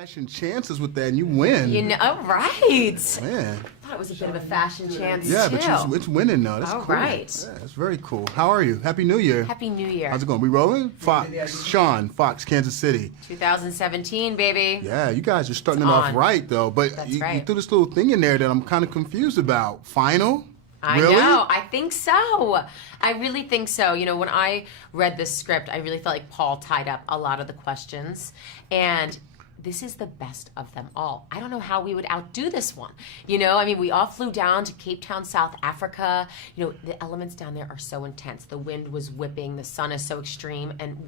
Fashion chances with that, and you win. You know, right? Man. I thought it was a bit of a fashion chance Yeah, too. but it's winning though. That's All cool. right. Yeah, that's very cool. How are you? Happy New Year. Happy New Year. How's it going? We rolling? Fox, Sean, Fox, Kansas City. 2017, baby. Yeah, you guys are starting it It's off on. right though. But That's you right. threw this little thing in there that I'm kind of confused about. Final? I Really? know. I think so. I really think so. You know, when I read this script, I really felt like Paul tied up a lot of the questions. And this is the best of them all. I don't know how we would outdo this one. You know, I mean, we all flew down to Cape Town, South Africa. You know, the elements down there are so intense. The wind was whipping, the sun is so extreme, and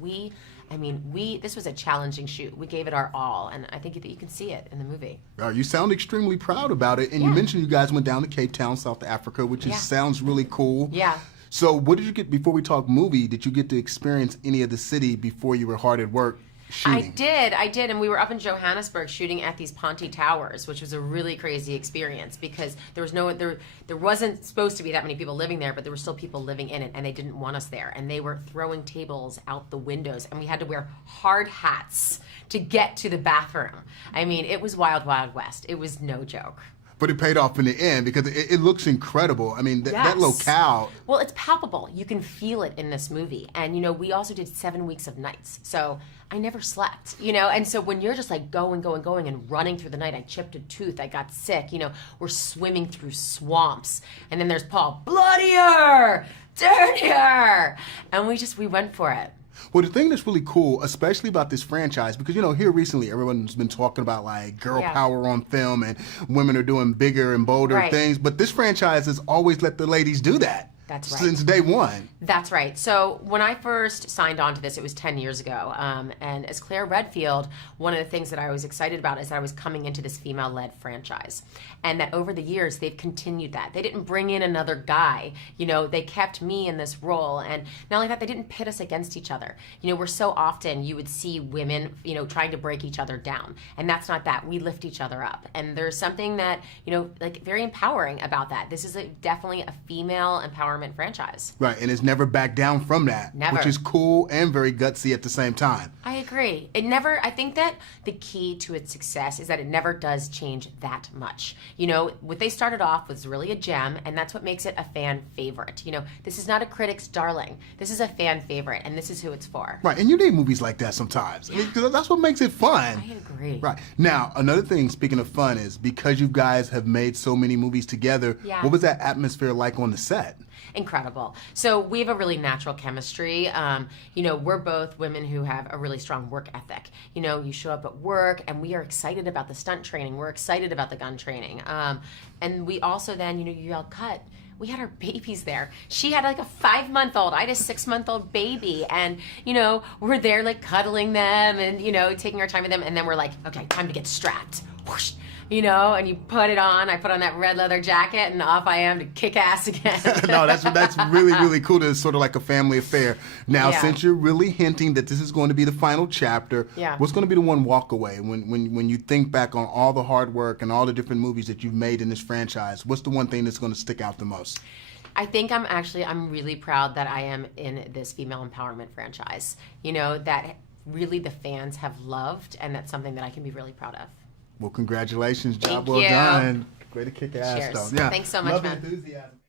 this was a challenging shoot. We gave it our all, and I think that you can see it in the movie. You sound extremely proud about it, and you Yeah. mentioned you guys went down to Cape Town, South Africa, which Yeah. sounds really cool. Yeah. So what did you get, before we talk movie, did you get to experience any of the city before you were hard at work shooting? I did, and we were up in Johannesburg shooting at these Ponte Towers, which was a really crazy experience because there wasn't supposed to be that many people living there, but there were still people living in it, and they didn't want us there, and they were throwing tables out the windows, and we had to wear hard hats to get to the bathroom. I mean, it was wild, wild west. It was no joke. But it paid off in the end because it looks incredible. I mean, that Yes. locale. Well, it's palpable. You can feel it in this movie. And, you know, we also did 7 weeks of nights. So I never slept, you know? And so when you're just like going and running through the night, I chipped a tooth, I got sick, you know, we're swimming through swamps. And then there's Paul, bloodier, dirtier. And we went for it. Well, the thing that's really cool, especially about this franchise, because, you know, here recently, everyone's been talking about, like, girl Yeah. power on film and women are doing bigger and bolder Right. things. But this franchise has always let the ladies do that. That's right. Since day one. That's right. So when I first signed on to this, it was 10 years ago. And as Claire Redfield, one of the things that I was excited about is that I was coming into this female-led franchise. And that over the years, they've continued that. They didn't bring in another guy. You know, they kept me in this role. And not only that, they didn't pit us against each other. You know, we're so often, you would see women, you know, trying to break each other down. And that's not that. We lift each other up. And there's something that, you know, like very empowering about that. This is definitely a female empowerment franchise. Right, and it's never backed down from that. Never. Which is cool and very gutsy at the same time. I agree. I think that the key to its success is that it never does change that much. You know, what they started off was really a gem, and that's what makes it a fan favorite. You know, this is not a critic's darling. This is a fan favorite, and this is who it's for. Right, and you need movies like that sometimes. I mean, 'cause that's what makes it fun. I agree. Right. Now, another thing, speaking of fun, is because you guys have made so many movies together, Yeah. what was that atmosphere like on the set? Incredible. So we have a really natural chemistry. You know, we're both women who have a really strong work ethic. You know, you show up at work and we are excited about the stunt training. We're excited about the gun training. And we also then, you know, you yell cut. We had our babies there. She had like a 5-month-old. I had a 6-month-old baby. And, you know, we're there like cuddling them and, you know, taking our time with them. And then we're like, okay, time to get strapped. Whoosh. You know, and you put it on. I put on that red leather jacket, and off I am to kick ass again. No, that's really, really cool. It's sort of like a family affair. Now, Yeah. since you're really hinting that this is going to be the final chapter, Yeah. what's going to be the one walk away when you think back on all the hard work and all the different movies that you've made in this franchise? What's the one thing that's going to stick out the most? I think I'm really proud that I am in this female empowerment franchise. You know, that really the fans have loved, and that's something that I can be really proud of. Well, congratulations. Job Thank well you. done. Way to kick ass, Cheers. though. Yeah. Thanks so much, Love man. the enthusiasm.